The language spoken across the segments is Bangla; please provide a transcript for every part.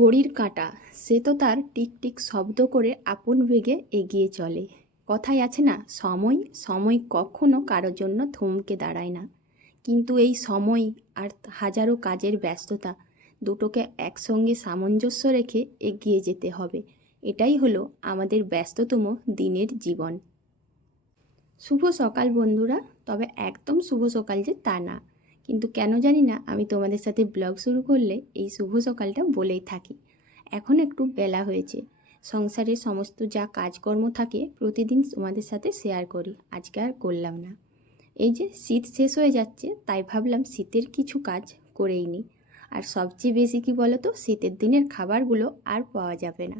ঘড়ির কাঁটা সে তো তার টিকটিক শব্দ করে আপন বেগে এগিয়ে চলে। কথায় আছে না, সময় সময় কখনো কারোর জন্য থমকে দাঁড়ায় না। কিন্তু এই সময় আর হাজারো কাজের ব্যস্ততা দুটোকে একসঙ্গে সামঞ্জস্য রেখে এগিয়ে যেতে হবে। এটাই হলো আমাদের ব্যস্ততম দিনের জীবন। শুভ সকাল বন্ধুরা। তবে একদম শুভ সকাল যে তা না, কিন্তু কেন জানি না আমি তোমাদের সাথে ব্লগ শুরু করলে এই শুভ সকালটা বলেই থাকি। এখন একটু বেলা হয়েছে, সংসারের সমস্ত যা কাজকর্ম থাকে প্রতিদিন তোমাদের সাথে শেয়ার করি, আজকে আর করলাম না। এই যে শীত শেষ হয়ে যাচ্ছে, তাই ভাবলাম শীতের কিছু কাজ করেই নিই। আর সবচেয়ে বেশি কি বলো তো, শীতের দিনের খাবারগুলো আর পাওয়া যাবে না,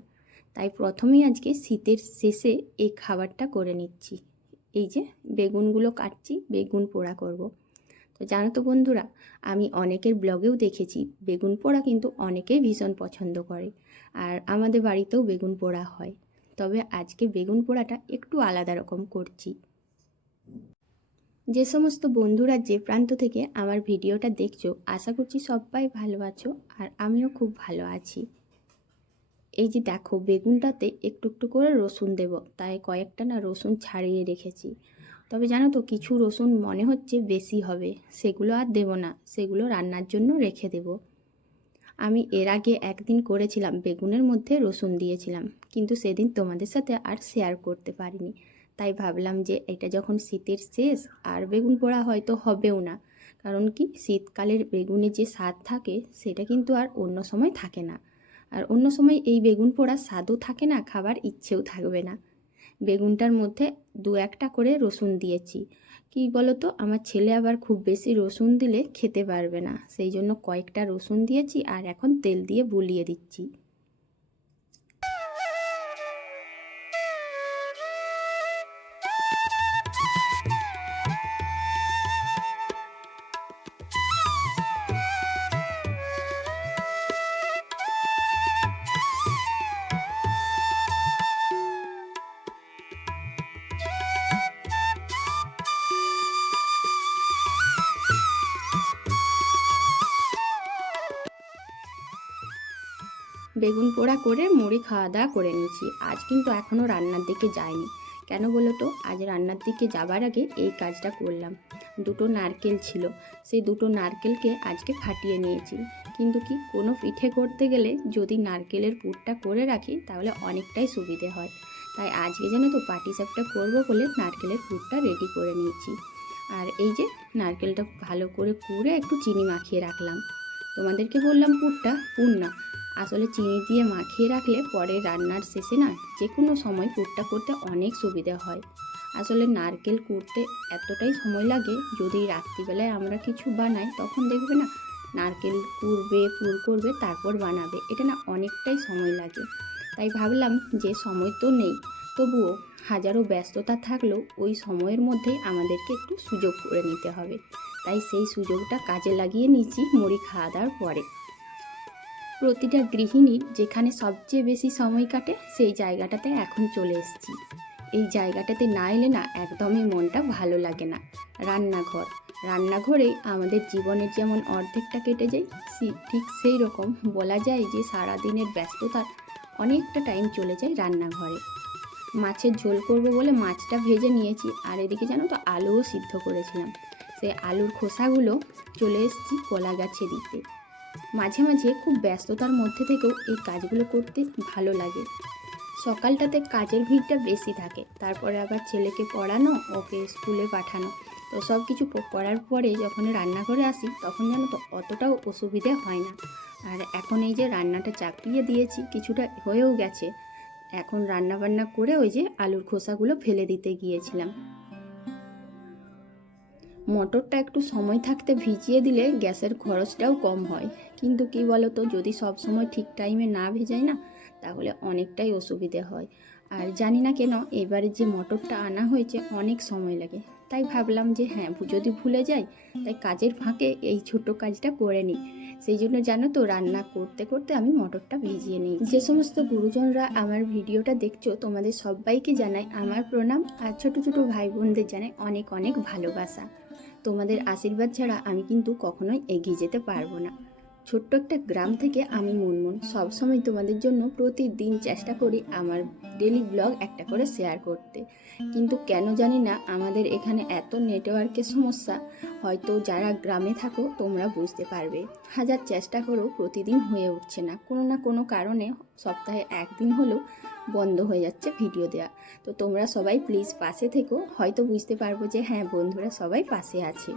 তাই প্রথমেই আজকে শীতের শেষে এই খাবারটা করে নিচ্ছি। এই যে বেগুনগুলো কাটছি, বেগুন পোড়া করব। তো জানো তো বন্ধুরা, আমি অনেকের ব্লগেও দেখেছি বেগুন পোড়া কিন্তু অনেকেই ভীষণ পছন্দ করে, আর আমাদের বাড়িতেও বেগুন পোড়া হয়। তবে আজকে বেগুন পোড়াটা একটু আলাদা রকম করছি। যে সমস্ত বন্ধুরা যে প্রান্ত থেকে আমার ভিডিওটা দেখছো, আশা করছি সবাই ভালো আছো, আর আমিও খুব ভালো আছি। এই যে দেখো, বেগুনটাতে একটু একটু করে রসুন দেব, তাই কয়েকটা না রসুন ছাড়িয়ে রেখেছি। তবে জানো তো, কিছু রসুন মনে হচ্ছে বেশি হবে, সেগুলো আর দেব না, সেগুলো রান্নার জন্য রেখে দেব। আমি এর আগে একদিন করেছিলাম, বেগুনের মধ্যে রসুন দিয়েছিলাম, কিন্তু সেদিন তোমাদের সাথে আর শেয়ার করতে পারিনি। তাই ভাবলাম যে এটা যখন শীতের শেষ, আর বেগুন পোড়া হয়তো হবেও না, কারণ কি শীতকালের বেগুনের যে স্বাদ থাকে সেটা কিন্তু আর অন্য সময় থাকে না। আর অন্য সময় এই বেগুন পোড়ার স্বাদও থাকে না, খাবার ইচ্ছেও থাকবে না। বেগুনটার মধ্যে দু একটা করে রসুন দিয়েছি। কি বলো তো, আমার ছেলে আবার খুব বেশি রসুন দিলে খেতে পারবে না, সেই জন্য কয়েকটা রসুন দিয়েছি, আর এখন তেল দিয়ে বুলিয়ে দিচ্ছি। বেগুন পোড়া করে মুড়ি খাওয়া দাওয়া করে নিয়েছি। আজ কিন্তু এখনও রান্নার দিকে যায়নি। কেন বলো তো, আজ রান্নার দিকে যাবার আগে এই কাজটা করলাম। দুটো নারকেল ছিল, সেই দুটো নারকেলকে আজকে ফাটিয়ে নিয়েছি। কিন্তু কি, কোনো পিঠে করতে গেলে যদি নারকেলের পুরটা করে রাখি তাহলে অনেকটাই সুবিধে হয়। তাই আজকে যেন তো পাটিসাপটা করবো বলে নারকেলের পুরটা রেডি করে নিয়েছি। আর এই যে নারকেলটা ভালো করে কুড়ে একটু চিনি মাখিয়ে রাখলাম। তোমাদেরকে বললাম পুর না, আসলে চিনি দিয়ে মাখিয়ে রাখলে পরে রান্নার শেষে না যে কোনো সময় পুরটা করতে অনেক সুবিধা হয়। আসলে নারকেল কুড়তে এতটাই সময় লাগে, যদি রাত্রিবেলায় আমরা কিছু বানাই তখন দেখবে না নারকেল কুড়বে, পুর করবে, তারপর বানাবে, এটা না অনেকটাই সময় লাগে। তাই ভাবলাম যে সময় তো নেই, তবুও হাজারো ব্যস্ততা থাকলেও ওই সময়ের মধ্যেই আমাদেরকে একটু সুযোগ করে নিতে হবে। তাই সেই সুযোগটা কাজে লাগিয়ে নিচ্ছি মুড়ি খাওয়া দাওয়ার পরে। প্রতিটা গৃহিণীর যেখানে সবচেয়ে বেশি সময় কাটে সেই জায়গাটাতে এখন চলে এসেছি। এই জায়গাটাতে না এলে না একদমই মনটা ভালো লাগে না। রান্নাঘরেই আমাদের জীবনের যেমন অর্ধেকটা কেটে যায়, ঠিক সেই রকম বলা যায় যে সারাদিনের ব্যস্ততার অনেকটা টাইম চলে যায় রান্নাঘরে। মাছের ঝোল করব বলে মাছটা ভেজে নিয়েছি, আর এদিকে জানো তো আলুও সিদ্ধ করেছিলাম। সেই আলুর খোসাগুলো চলে এসেছি কলা গাছে দিতে। মাঝে মাঝে খুব ব্যস্ততার মধ্যে থেকেও এই কাজগুলো করতে ভালো লাগে। সকালটাতে কাজের ভিড়টা বেশি থাকে, তারপরে আবার ছেলেকে পড়ানো, ওকে স্কুলে পাঠানো, তো সব কিছু করার পরে যখন রান্নাঘরে আসি তখন জানো তো অতটাও অসুবিধে হয় না। আর এখন এই যে রান্নাটা চাপিয়ে দিয়েছি, কিছুটা হয়েও গেছে। এখন রান্না বান্না করে ওই যে আলুর খোসাগুলো ফেলে দিতে গিয়েছিলাম। মটরটা একটু সময় থাকতে ভিজিয়ে দিলে গ্যাসের খরচটাও কম হয়, কিন্তু কি বলো তো, যদি সব সময় ঠিক টাইমে না ভেজাই না তাহলে অনেকটাই অসুবিধে হয়। আর জানি না কেন এবারে যে মটরটা আনা হয়েছে অনেক সময় লাগে, তাই ভাবলাম যে হ্যাঁ, যদি ভুলে যাই তাই কাজের ফাঁকে এই ছোট কাজটা করে নিই। সেই জন্য জানো তো, রান্না করতে করতে আমি মটরটা ভিজিয়ে নিই। যে সমস্ত গুরুজনরা আমার ভিডিওটা দেখছো তোমাদের সবাইকে জানাই আমার প্রণাম, আর ছোট ছোট ভাই বোনদের জানাই অনেক অনেক ভালোবাসা। তোমাদের আশীর্বাদ ছাড়া আমি কিন্তু কখনোই এগিয়ে যেতে পারবো না। ছোট্ট একটা গ্রাম থেকে আমি মুনমুন সবসময় তোমাদের জন্য প্রতিদিন চেষ্টা করি আমার ডেলি ব্লগ একটা করে শেয়ার করতে, কিন্তু কেন জানি না আমাদের এখানে এত নেটওয়ার্কের সমস্যা। হয়তো যারা গ্রামে থাকো তোমরা বুঝতে পারবে, হাজার চেষ্টা করেও প্রতিদিন হয়ে উঠছে না কোনো কারণে সপ্তাহে একদিন হলেও বন্ধ হয়ে যাচ্ছে ভিডিও দেওয়া। তো তোমরা সবাই প্লিজ পাশে থেকো, হয়তো বুঝতে পারবো যে হ্যাঁ বন্ধুরা সবাই পাশে আছে।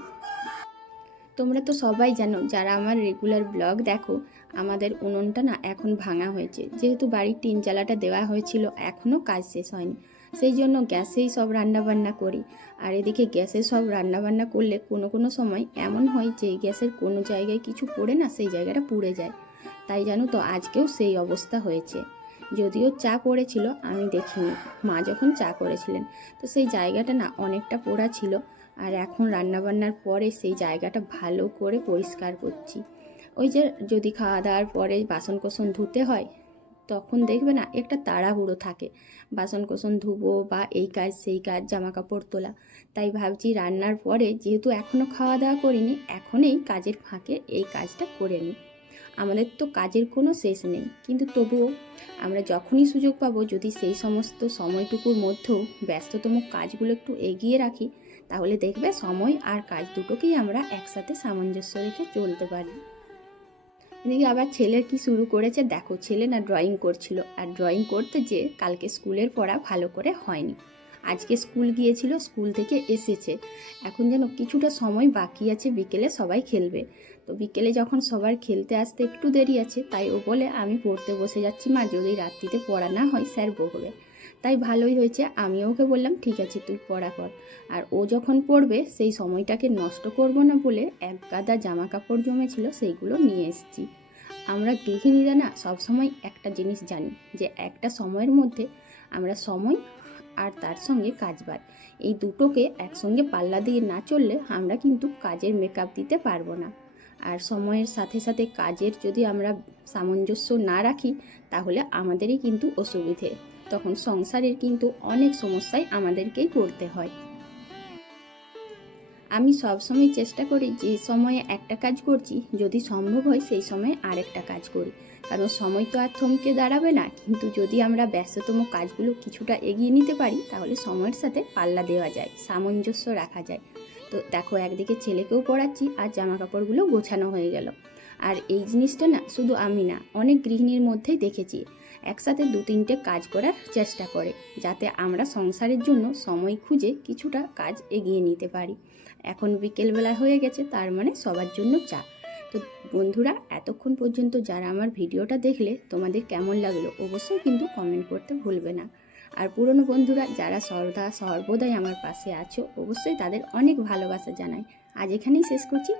তোমরা তো সবাই জানো যারা আমার রেগুলার ব্লগ দেখো, আমাদের উনুনটা না এখন ভাঙা হয়েছে, যেহেতু বাড়ির টিন চালাটা দেওয়া হয়েছিল এখনও কাজ শেষ হয়নি, সেই জন্য গ্যাসেই সব রান্নাবান্না করি। আর এদিকে গ্যাসে সব রান্নাবান্না করলে কোনো সময় এমন হয় যে গ্যাসের কোনো জায়গায় কিছু পড়ে না সেই জায়গাটা পুড়ে যায়। তাই জানো তো আজকেও সেই অবস্থা হয়েছে। যদিও চা পড়েছিল আমি দেখিনি, মা যখন চা করেছিলেন, তো সেই জায়গাটা না অনেকটা পোড়া ছিল। আর এখন রান্নাবান্নার পরে সেই জায়গাটা ভালো করে পরিষ্কার করছি। ওই যে যদি খাওয়া দাওয়ার পরে বাসন কোসন ধুতে হয়, তখন দেখবে না একটা তাড়াহুড়ো থাকে, বাসন কোসন ধুবো বা এই কাজ সেই কাজ, জামা কাপড় তোলা। তাই ভাবছি রান্নার পরে যেহেতু এখনও খাওয়া দাওয়া করিনি, এখনই কাজের ফাঁকে এই কাজটা করে নিই। আমাদের তো কাজের কোনো শেষ নেই, কিন্তু তবুও আমরা যখনই সুযোগ পাবো যদি সেই সমস্ত সময়টুকুর মধ্যেও ব্যস্ততম কাজগুলো একটু এগিয়ে রাখি, তাহলে দেখবে সময় আর কাজ দুটোকেই আমরা একসাথে সামঞ্জস্য রেখে চলতে পারি। এদিকে আবার ছেলের কি শুরু করেছে দেখো, ছেলে না ড্রয়িং করছিল, আর ড্রয়িং করতে যেয়ে কালকে স্কুলের পড়া ভালো করে হয়নি। আজকে স্কুল গিয়েছিল, স্কুল থেকে এসেছে, এখন যেন কিছুটা সময় বাকি আছে, বিকেলে সবাই খেলবে। তো বিকেলে যখন সবার খেলতে আসতে একটু দেরি আছে, তাই ও বলে আমি পড়তে বসে যাচ্ছি মা, যদি রাত্রিতে পড়া না হয় স্যার বকবে। তাই ভালোই হয়েছে, আমিও ওকে বললাম ঠিক আছে তুই পড়া কর। আর ও যখন পড়বে সেই সময়টাকে নষ্ট করব না বলে এক গাদা জামা কাপড় জমেছিল সেইগুলো নিয়ে এসেছি। আমরা গৃহিণীরা না সবসময় একটা জিনিস জানি যে একটা সময়ের মধ্যে আমরা সময় আর তার সঙ্গে কাজবাজ এই দুটোকে একসঙ্গে পাল্লা দিয়ে না চললে আমরা কিন্তু কাজের মেকআপ দিতে পারবো না। আর সময়ের সাথে সাথে কাজের যদি আমরা সামঞ্জস্য না রাখি, তাহলে আমাদেরই কিন্তু অসুবিধে, তখন সংসারের কিন্তু অনেক সমস্যায় আমাদেরকেই পড়তে হয়। আমি সবসময় চেষ্টা করি যে সময়ে একটা কাজ করছি যদি সম্ভব হয় সেই সময়ে আরেকটা কাজ করি, কারণ সময় তো আর থমকে দাঁড়াবে না, কিন্তু যদি আমরা ব্যস্ততম কাজগুলো কিছুটা এগিয়ে নিতে পারি তাহলে সময়ের সাথে পাল্লা দেওয়া যায়, সামঞ্জস্য রাখা যায়। তো দেখো একদিকে ছেলেকেও পড়াচ্ছি আর জামা কাপড়গুলো গোছানো হয়ে গেল। আর এই জিনিসটা না শুধু আমি না, অনেক গৃহিণীর মধ্যেই দেখেছি একসাথে 2-3টে কাজ করার চেষ্টা করে, যাতে আমরা সংসারের জন্য সময় খুঁজে কিছুটা কাজ এগিয়ে নিতে পারি। এখন বিকেলবেলা হয়ে গেছে, তার মানে সবার জন্য চা। তো বন্ধুরা এতক্ষণ পর্যন্ত যারা আমার ভিডিওটা দেখলে তোমাদের কেমন লাগলো অবশ্যই কিন্তু কমেন্ট করতে ভুলবে না। আর পুরনো বন্ধুরা যারা সর্বদাই আমার পাশে আছো, অবশ্যই তাদের অনেক ভালোবাসা জানাই। আজ এখানেই শেষ করছি।